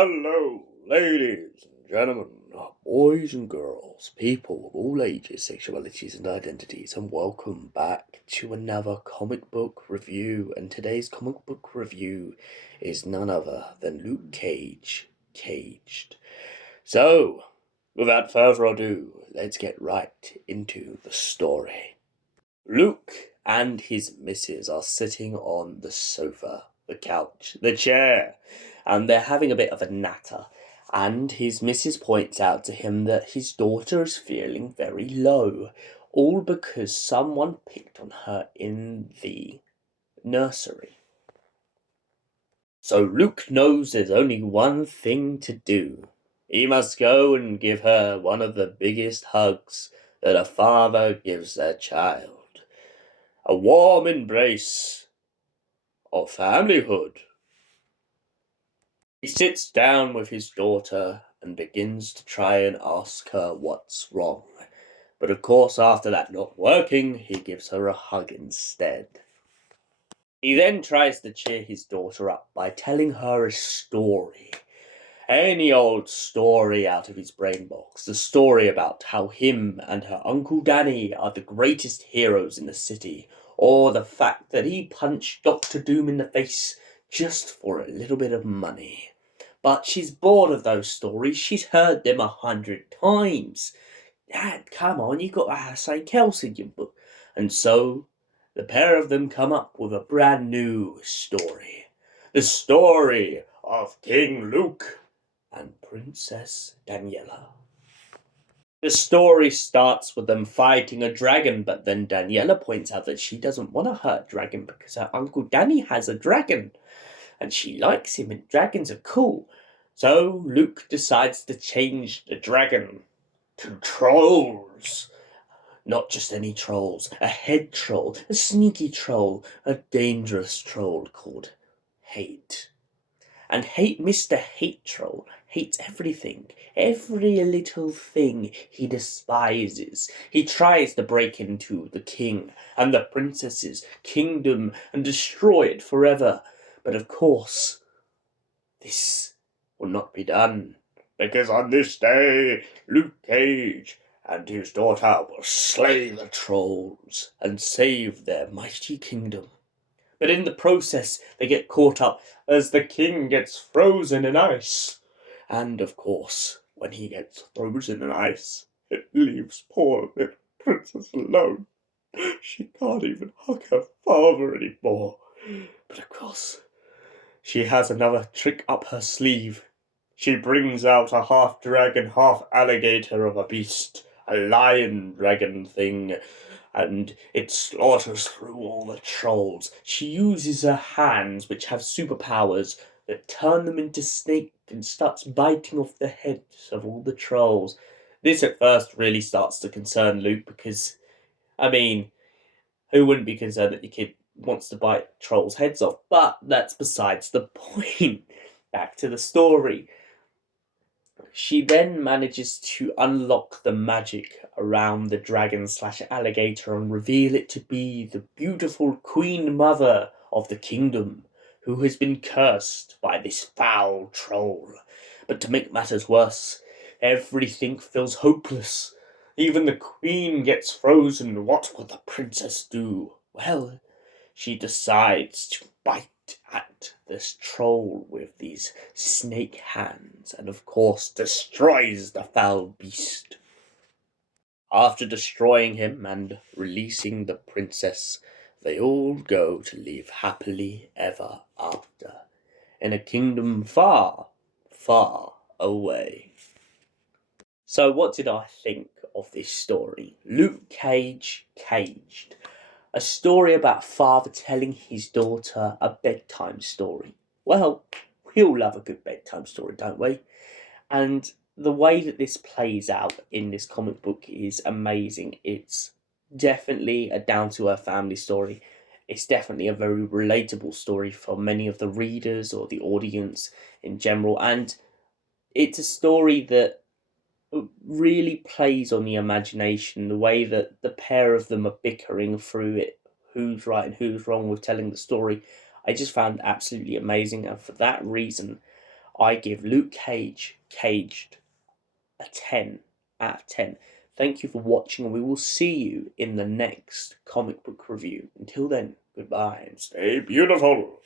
Hello, ladies and gentlemen, boys and girls, people of all ages, sexualities, and identities, and welcome back to another comic book review. And today's comic book review is none other than Luke Cage, Caged. So, without further ado, let's get right into the story. Luke and his missus are sitting on the sofa, the couch, the chair, and they're having a bit of a natter. And his missus points out to him that his daughter is feeling very low, all because someone picked on her in the nursery. So Luke knows there's only one thing to do. He must go and give her one of the biggest hugs that a father gives their child. A warm embrace of familyhood. He sits down with his daughter and begins to try and ask her what's wrong. But of course, after that not working, he gives her a hug instead. He then tries to cheer his daughter up by telling her a story. Any old story out of his brain box. The story about how him and her Uncle Danny are the greatest heroes in the city, or the fact that he punched Dr. Doom in the face just for a little bit of money. But she's bored of those stories. She's heard them 100 times. Dad, come on, you got to have something else in your book. And so, the pair of them come up with a brand new story. The story of King Luke and Princess Daniela. The story starts with them fighting a dragon, but then Daniela points out that she doesn't want to hurt dragon because her Uncle Danny has a dragon, and she likes him and dragons are cool. So Luke decides to change the dragon to trolls. Not just any trolls, a head troll, a sneaky troll, a dangerous troll called Hate. And Mr. Hate Troll hates everything, every little thing he despises. He tries to break into the king and the princess's kingdom and destroy it forever. But of course, this will not be done, because on this day, Luke Cage and his daughter will slay the trolls and save their mighty kingdom. But in the process, they get caught up as the king gets frozen in ice. And, of course, when he gets frozen in ice, it leaves poor little princess alone. She can't even hug her father anymore. But, of course, she has another trick up her sleeve. She brings out a half-dragon, half-alligator of a beast, a lion dragon thing, and it slaughters through all the trolls. She uses her hands, which have superpowers, that turn them into snakes and starts biting off the heads of all the trolls. This at first really starts to concern Luke because, who wouldn't be concerned that your kid wants to bite trolls' heads off? But that's besides the point. Back to the story. She then manages to unlock the magic around the dragon/alligator and reveal it to be the beautiful Queen Mother of the kingdom, who has been cursed by this foul troll. But to make matters worse, everything feels hopeless. Even the queen gets frozen. What will the princess do? Well, she decides to bite at this troll with these snake hands and, of course, destroys the foul beast. After destroying him and releasing the princess, they all go to live happily ever after in a kingdom far, far away. So what did I think of this story? Luke Cage, Caged. A story about a father telling his daughter a bedtime story. Well, we all love a good bedtime story, don't we? And the way that this plays out in this comic book is amazing. It's definitely a down-to-earth family story. It's definitely a very relatable story for many of the readers or the audience in general. And it's a story that really plays on the imagination, the way that the pair of them are bickering through it, who's right and who's wrong with telling the story. I just found absolutely amazing, and for that reason, I give Luke Cage Caged a 10 out of 10. Thank you for watching, and we will see you in the next comic book review. Until then, goodbye and stay beautiful.